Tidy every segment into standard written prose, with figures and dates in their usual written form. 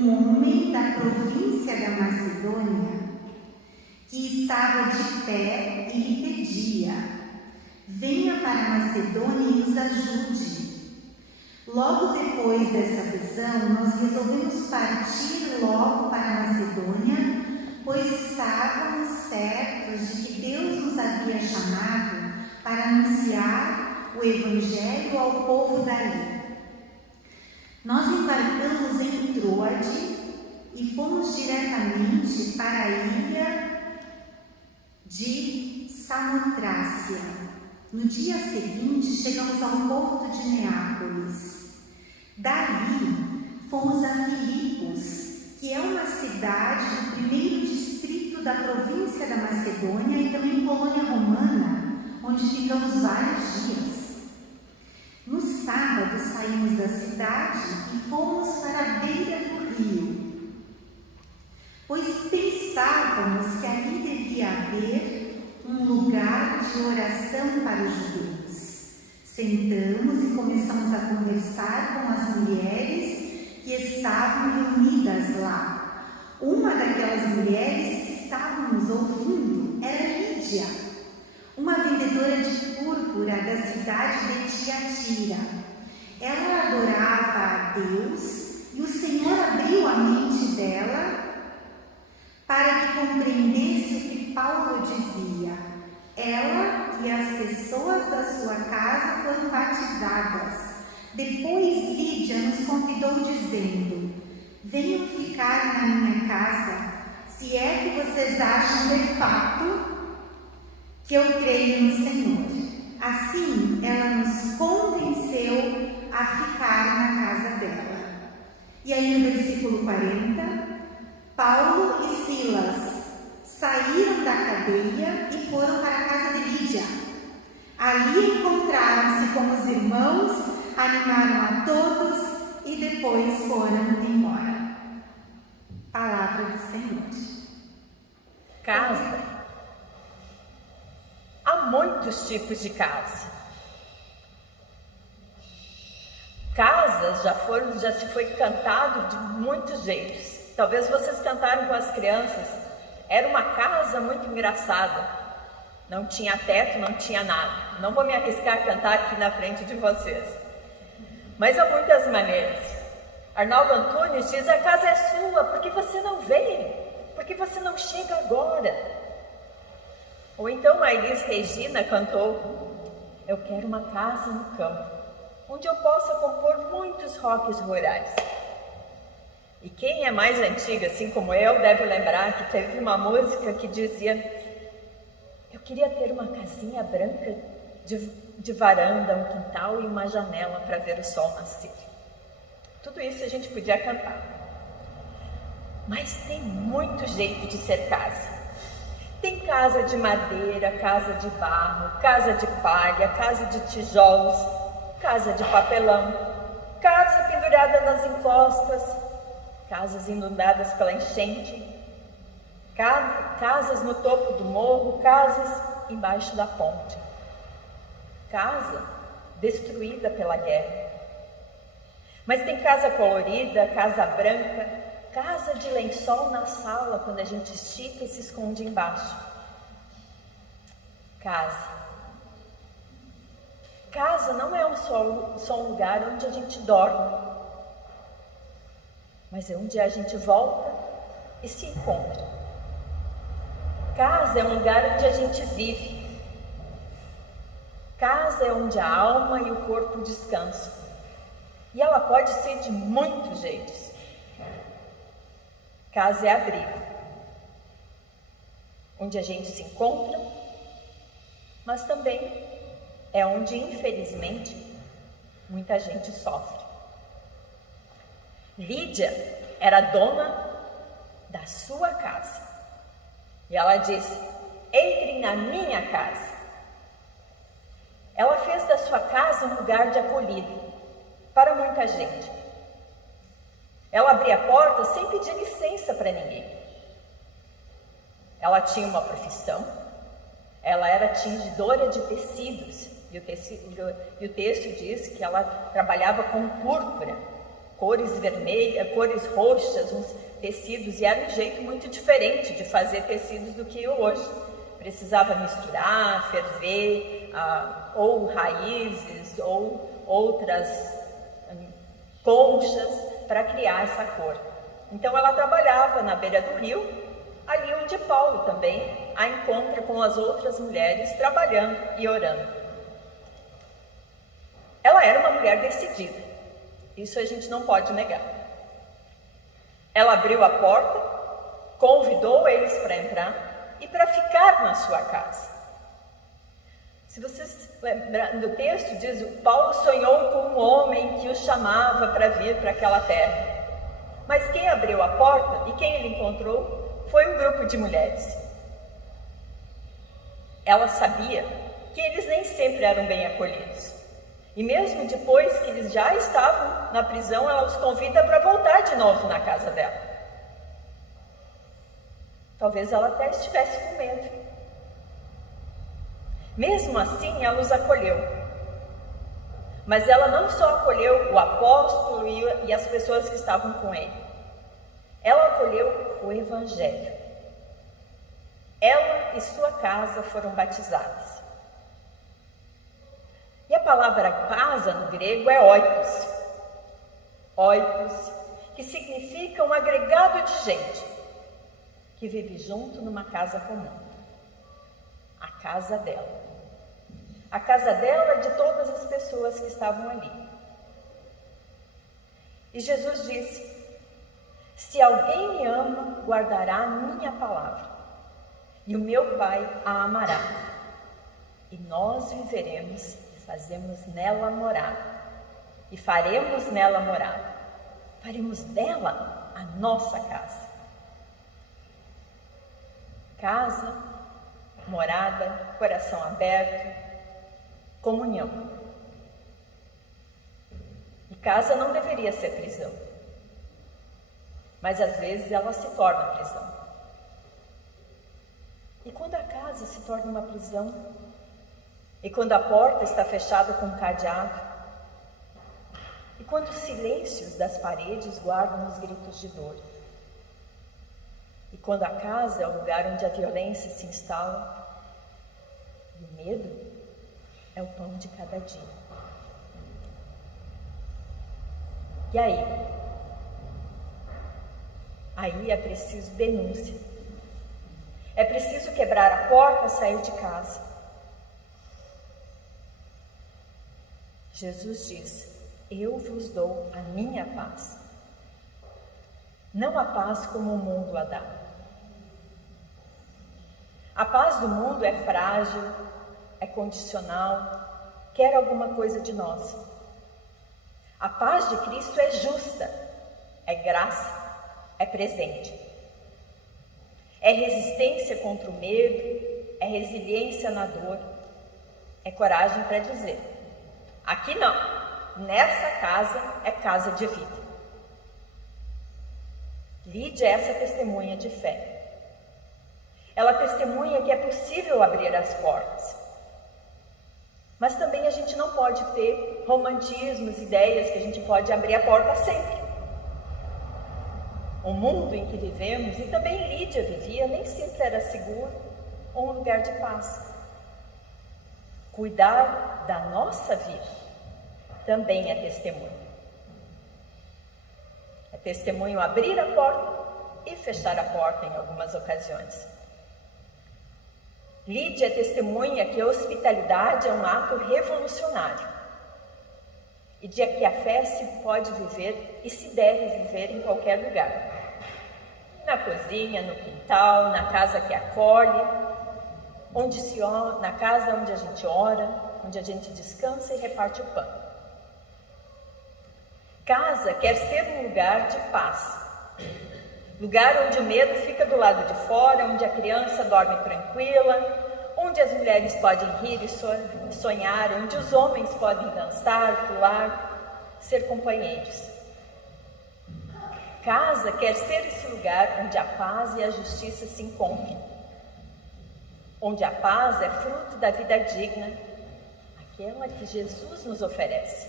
um homem da província da Macedônia que estava de pé e lhe pedia: venha para a Macedônia e nos ajude. Logo depois dessa visão, nós resolvemos partir logo para a Macedônia, pois estávamos certos de que Deus nos havia chamado para anunciar o Evangelho ao povo dali. Nós embarcamos em Troade e fomos diretamente para a ilha de Samotrácia. No dia seguinte, chegamos ao porto de Neápolis. Dali, fomos a Filipos, que é uma cidade do primeiro distrito da província da Macedônia e também colônia romana, onde ficamos vários dias. No sábado, saímos da cidade e fomos para a beira do rio, pois pensávamos que ali devia haver um lugar de oração para os judeus. Sentamos e começamos a conversar com as mulheres que estavam reunidas lá. Uma daquelas mulheres que estávamos ouvindo era Lídia, uma vendedora de púrpura da cidade de Tiatira. Ela adorava a Deus e o Senhor abriu a mente dela para que compreendesse o que Paulo dizia. Ela e as pessoas da sua casa foram batizadas. Depois Lídia nos convidou dizendo: venham ficar na minha casa, se é que vocês acham de fato que eu creio no Senhor. Assim, ela nos convenceu a ficar na casa dela. E aí no versículo 40, Paulo e Silas saíram da cadeia e foram para a casa de Lídia. Ali encontraram-se com os irmãos, animaram a todos e depois foram embora. Palavra do Senhor. Casa. Há muitos tipos de casa. Casas já se foi cantado de muitos jeitos. Talvez vocês cantaram com as crianças. Era uma casa muito engraçada. Não tinha teto, não tinha nada. Não vou me arriscar a cantar aqui na frente de vocês. Mas há muitas maneiras. Arnaldo Antunes diz: a casa é sua porque você não veio, porque você não chega agora. Ou então a Elis Regina cantou: eu quero uma casa no campo, onde eu possa compor muitos rocks rurais. E quem é mais antiga, assim como eu, deve lembrar que teve uma música que dizia: eu queria ter uma casinha branca de varanda, um quintal e uma janela para ver o sol nascer. Tudo isso a gente podia cantar. Mas tem muito jeito de ser casa. Tem casa de madeira, casa de barro, casa de palha, casa de tijolos, casa de papelão, casa pendurada nas encostas, casas inundadas pela enchente, casas no topo do morro, casas embaixo da ponte, casa destruída pela guerra. Mas tem casa colorida, casa branca, casa de lençol na sala, quando a gente estica e se esconde embaixo. Casa. Casa não é só um lugar onde a gente dorme, mas é onde a gente volta e se encontra. Casa é um lugar onde a gente vive. Casa é onde a alma e o corpo descansam. E ela pode ser de muitos jeitos. Casa é abrigo, onde a gente se encontra, mas também é onde, infelizmente, muita gente sofre. Lídia era dona da sua casa. E ela disse: entrem na minha casa. Ela fez da sua casa um lugar de acolhida para muita gente. Ela abria a porta sem pedir licença para ninguém. Ela tinha uma profissão. Ela era tingidora de tecidos. E o texto diz que ela trabalhava com cores vermelhas, cores roxas, uns tecidos, e era um jeito muito diferente de fazer tecidos do que hoje. Precisava misturar, ferver, ou raízes, ou outras conchas para criar essa cor. Então ela trabalhava na beira do rio, ali onde Paulo também a encontra com as outras mulheres trabalhando e orando. Ela era uma mulher decidida, isso a gente não pode negar. Ela abriu a porta, convidou eles para entrar e para ficar na sua casa. Se vocês lembrarem do texto, diz: Paulo sonhou com um homem que o chamava para vir para aquela terra. Mas quem abriu a porta e quem ele encontrou foi um grupo de mulheres. Ela sabia que eles nem sempre eram bem acolhidos. E mesmo depois que eles já estavam na prisão, ela os convida para voltar de novo na casa dela. Talvez ela até estivesse com medo. Mesmo assim, ela os acolheu. Mas ela não só acolheu o apóstolo e as pessoas que estavam com ele. Ela acolheu o Evangelho. Ela e sua casa foram batizadas. E a palavra casa no grego é oikos. Oikos, que significa um agregado de gente que vive junto numa casa comum. A casa dela. A casa dela é de todas as pessoas que estavam ali. E Jesus disse: se alguém me ama, guardará a minha palavra, e o meu Pai a amará, e nós viveremos e faremos nela morada. Faremos dela a nossa casa. Casa, morada, coração aberto, comunhão. E casa não deveria ser prisão, mas às vezes ela se torna prisão. E quando a casa se torna uma prisão, e quando a porta está fechada com um cadeado, e quando os silêncios das paredes guardam os gritos de dor, e quando a casa é o lugar onde a violência se instala, e o medo é o pão de cada dia. E aí? Aí é preciso denúncia. É preciso quebrar a porta, sair de casa. Jesus diz: eu vos dou a minha paz. Não a paz como o mundo a dá. A paz do mundo é frágil, é condicional, quer alguma coisa de nós. A paz de Cristo é justa, é graça, é presente. É resistência contra o medo, é resiliência na dor, é coragem para dizer: aqui não, nessa casa é casa de vida. Lídia é essa testemunha de fé. Ela testemunha que é possível abrir as portas. Mas também a gente não pode ter romantismos, ideias que a gente pode abrir a porta sempre. O mundo em que vivemos, e também Lídia vivia, nem sempre era seguro ou um lugar de paz. Cuidar da nossa vida também é testemunho. É testemunho abrir a porta e fechar a porta em algumas ocasiões. Lídia testemunha que a hospitalidade é um ato revolucionário e de que a fé se pode viver e se deve viver em qualquer lugar. Na cozinha, no quintal, na casa que acolhe, na casa onde a gente ora, onde a gente descansa e reparte o pão. Casa quer ser um lugar de paz, lugar onde o medo fica do lado de fora, onde a criança dorme tranquila, onde as mulheres podem rir e sonhar, onde os homens podem dançar, pular, ser companheiros. Casa quer ser esse lugar onde a paz e a justiça se encontram, onde a paz é fruto da vida digna, aquela que Jesus nos oferece.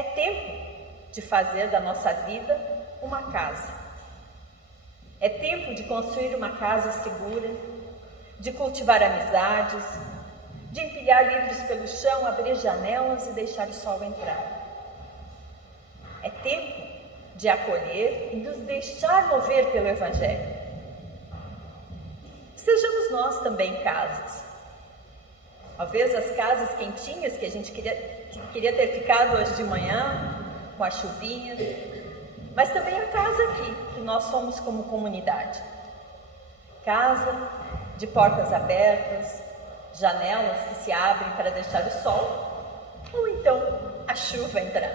É tempo de fazer da nossa vida uma casa. É tempo de construir uma casa segura, de cultivar amizades, de empilhar livros pelo chão, abrir janelas e deixar o sol entrar. É tempo de acolher e nos deixar mover pelo Evangelho. Sejamos nós também casas. Talvez as casas quentinhas que a gente queria ter ficado hoje de manhã, com a chuvinha, mas também a casa aqui, que nós somos como comunidade. Casa de portas abertas, janelas que se abrem para deixar o sol, ou então a chuva entrar.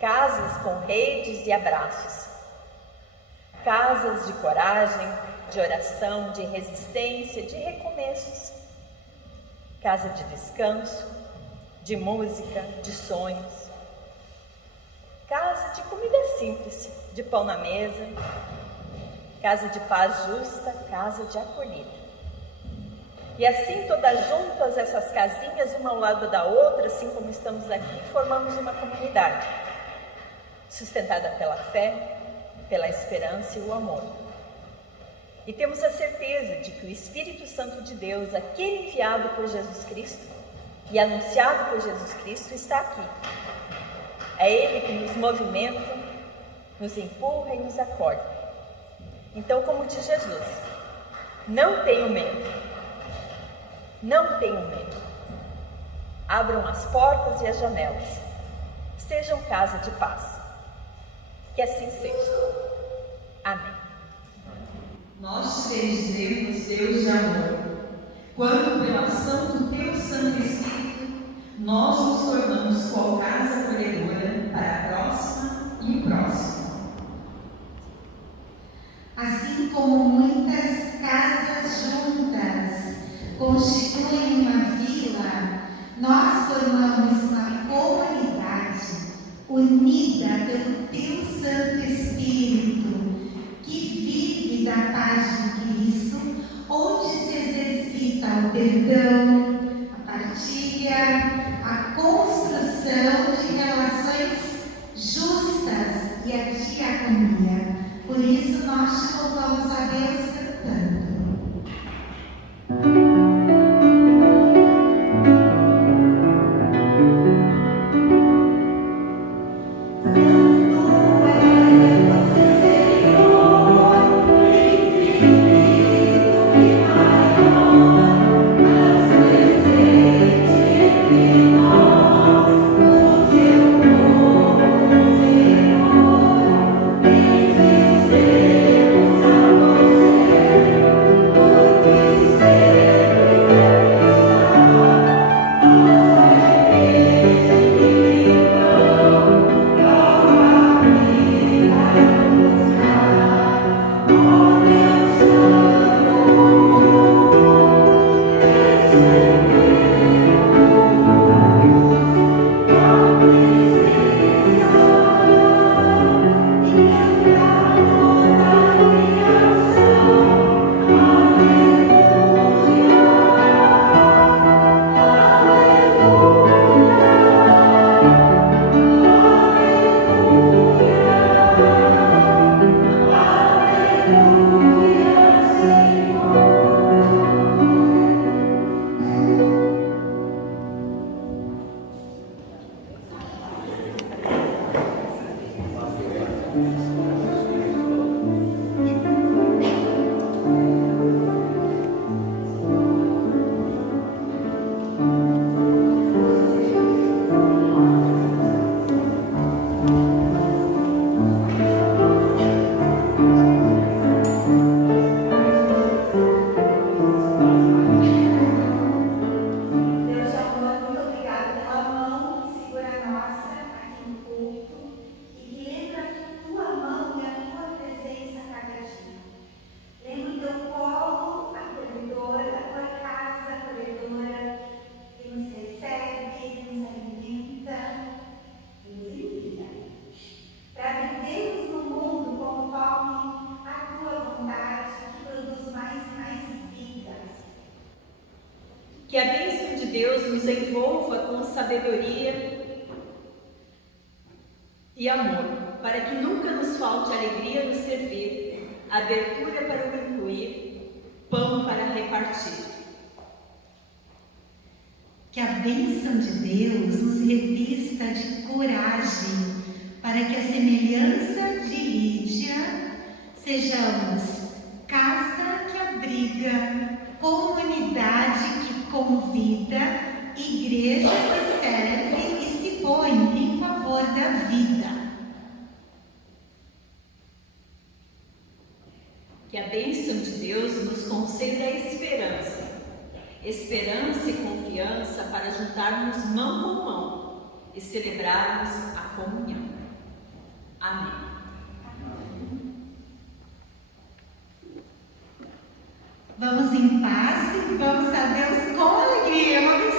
Casas com redes e abraços. Casas de coragem, de oração, de resistência, de recomeços. Casa de descanso, de música, de sonhos. Casa de comida simples, de pão na mesa. Casa de paz justa, casa de acolhida. E assim, todas juntas, essas casinhas, uma ao lado da outra, assim como estamos aqui, formamos uma comunidade, sustentada pela fé, pela esperança e o amor. E temos a certeza de que o Espírito Santo de Deus, aquele enviado por Jesus Cristo e anunciado por Jesus Cristo, está aqui. É Ele que nos movimenta, nos empurra e nos acolhe. Então, como diz Jesus, não tenham medo. Não tenham medo. Abram as portas e as janelas. Sejam casa de paz. Que assim seja. Amém. Nós te bendizemos, Deus de amor, quando pela ação do teu Santo Espírito, nós nos tornamos qual casa acolhedora para a próxima e o próximo. Assim como muitas casas juntas constituem uma vila, nós formamos uma comunidade unida pelo teu Santo Espírito, que vive da paz de Cristo, onde se exercita o perdão, a partilha, a construção de relações justas e a diaconia. Por isso nós te louvamos a Deus cantando. Que a bênção de Deus nos envolva com sabedoria, e amor, para que nunca nos falte alegria no servir, abertura para o incluir, pão para repartir. Que a bênção de Deus nos revista de coragem, para que a semelhança de Lídia sejamos casa que abriga, comunidade que convida, igreja que serve e se põe em favor da vida. Que a bênção de Deus nos conceda esperança e confiança para juntarmos mão com mão e celebrarmos a comunhão. Amém. Vamos em paz e vamos a Deus com alegria.